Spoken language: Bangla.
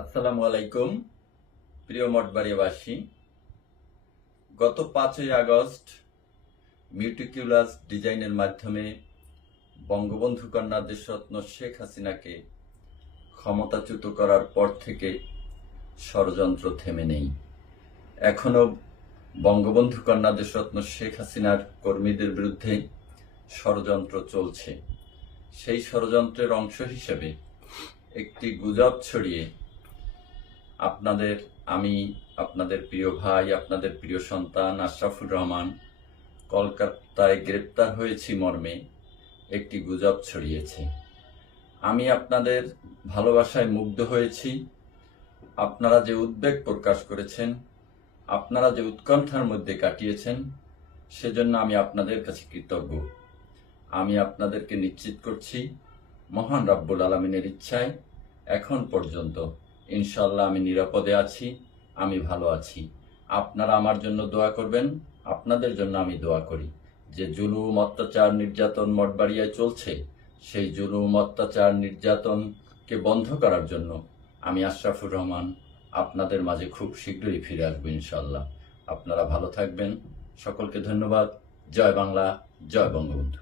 আসসালামু আলাইকুম প্রিয় মঠবাড়িয়াবাসী গত পাঁচই আগস্ট মিউটিকিউলাস ডিজাইনের মাধ্যমে বঙ্গবন্ধু কন্যা দেশরত্ন শেখ হাসিনাকে ক্ষমতাচ্যুত করার পর থেকে ষড়যন্ত্র থেমে নেই। এখনও বঙ্গবন্ধু কন্যা দেশরত্ন শেখ হাসিনার কর্মীদের বিরুদ্ধে ষড়যন্ত্র চলছে। সেই ষড়যন্ত্রের অংশ হিসেবে একটি গুজব ছড়িয়ে আপনাদের, আমি, আপনাদের প্রিয় ভাই, আপনাদের প্রিয় সন্তান আশরাফুর রহমান, কলকাতায় গ্রেপ্তার হয়েছি মর্মে, একটি গুজব ছড়িয়েছে। আমি আপনাদের ভালোবাসায় মুগ্ধ হয়েছি। আপনারা যে উদ্বেগ প্রকাশ করেছেন, আপনারা যে উৎকণ্ঠার মধ্যে কাটিয়েছেন, সেজন্য আমি আপনাদের কাছে কৃতজ্ঞ। আমি আপনাদেরকে নিশ্চিত করছি, মহান রাব্বুল আলমিনের ইচ্ছায় এখন পর্যন্ত ইনশাল্লাহ আমি নিরাপদে আছি, আমি ভালো আছি। আপনারা আমার জন্য দোয়া করবেন, আপনাদের জন্য আমি দোয়া করি। যে জুলুম, অত্যাচার, নির্যাতন মঠবাড়িয়ায় চলছে, সেই জুলুম, অত্যাচার, নির্যাতনকে বন্ধ করার জন্য আমি আশরাফুর রহমান আপনাদের মাঝে খুব শীঘ্রই ফিরে আসব ইনশাল্লাহ আপনারা ভালো থাকবেন। সকলকে ধন্যবাদ। জয় বাংলা, জয় বঙ্গবন্ধু।